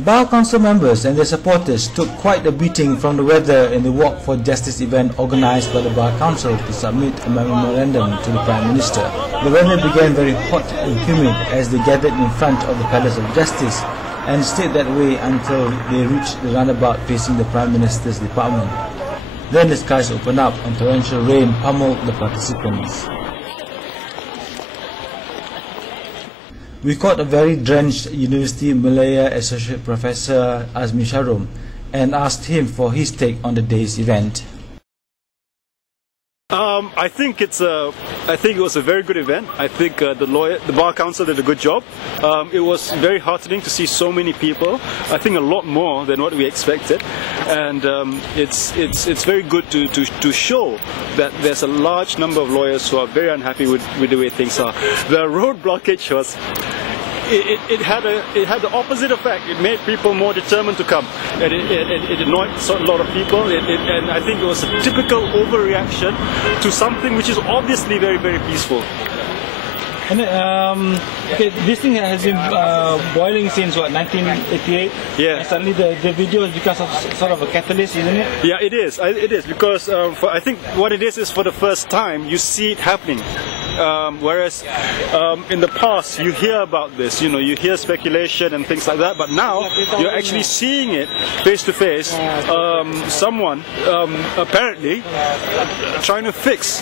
Bar Council members and their supporters took quite a beating from the weather in the Walk for Justice event organised by the Bar Council to submit a memorandum to the Prime Minister. The weather began very hot and humid as they gathered in front of the Palace of Justice and stayed that way until they reached the roundabout facing the Prime Minister's department. Then the skies opened up and torrential rain pummeled the participants. We caught a very drenched Universiti Malaya Associate Professor Azmi Sharom and asked him for his take on the day's event. I think it was a very good event. I think the Bar Council did a good job. It was very heartening to see so many people. I think a lot more than what we expected, and it's very good to show that there's a large number of lawyers who are very unhappy with the way things are. The road blockage was. It had the opposite effect. It made people more determined to come, and it annoyed a lot of people. And I think it was a typical overreaction to something which is obviously very, very peaceful. And okay, this thing has been boiling since what, 1988? Yeah. And suddenly the video is because of sort of a catalyst, isn't it? Yeah, it is. It is because I think what it is for the first time you see it happening. Whereas in the past you hear about this, you hear speculation and things like that, but now you're actually seeing it face to face. Someone apparently trying to fix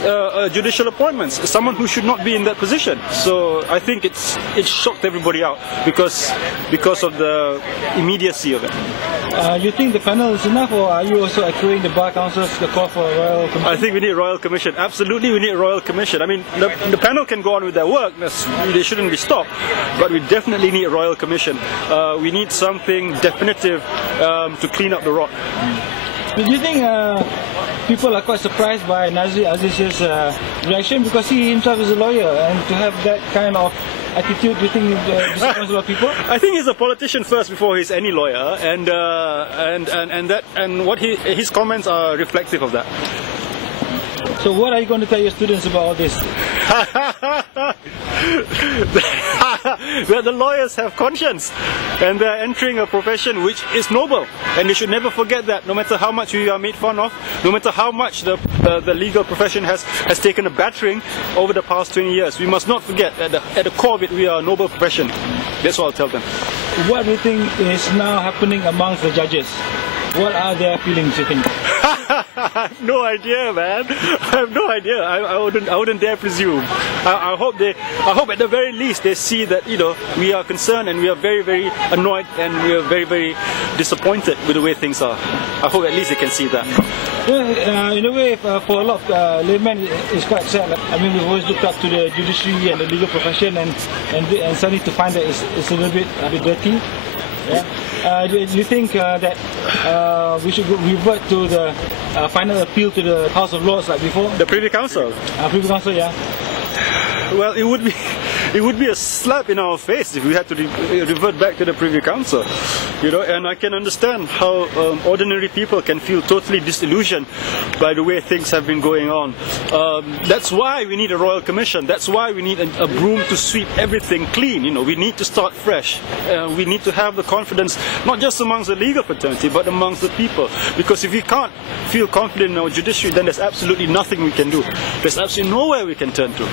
judicial appointments, someone who should not be in that position. So I think it shocked everybody out because of the immediacy of it. You think the panel is enough, or are you also echoing the Bar Council's call for a Royal Commission? I think we need a Royal Commission. Absolutely, we need a Royal Commission. I mean, the panel can go on with their work. They shouldn't be stopped. But we definitely need a Royal Commission. We need something definitive to clean up the rot. Do you think people are quite surprised by Nazir Aziz's reaction, because he himself is a lawyer, and to have that kind of attitude, do you think disappoints a lot of people? I think he's a politician first before he's any lawyer, and what his comments are reflective of that. So what are you going to tell your students about all this? That the lawyers have conscience, and they're entering a profession which is noble, and they should never forget that. No matter how much we are made fun of, no matter how much the legal profession has taken a battering over the past 20 years, we must not forget that at the core of it, we are a noble profession. That's what I'll tell them. What do you think is now happening amongst the judges? What are their feelings, you think? I have no idea, man. I have no idea. I wouldn't dare presume. I hope at the very least they see that we are concerned and we are very, very annoyed and we are very, very disappointed with the way things are. I hope at least they can see that. Yeah, in a way, for a lot of laymen, it's quite sad. I mean, we've always looked up to the judiciary and the legal profession, and suddenly to find that it's a little bit dirty. Yeah. Do you think that we should revert to the final appeal to the House of Lords like before? The Privy Council? Privy Council, yeah. Well, it would be a slap in our face if we had to revert back to the Privy Council, and I can understand how ordinary people can feel totally disillusioned by the way things have been going on. That's why we need a Royal Commission. That's why we need a broom to sweep everything clean. We need to start fresh. We need to have the confidence, not just amongst the legal fraternity, but amongst the people. Because if we can't feel confident in our judiciary, then there's absolutely nothing we can do. There's absolutely nowhere we can turn to.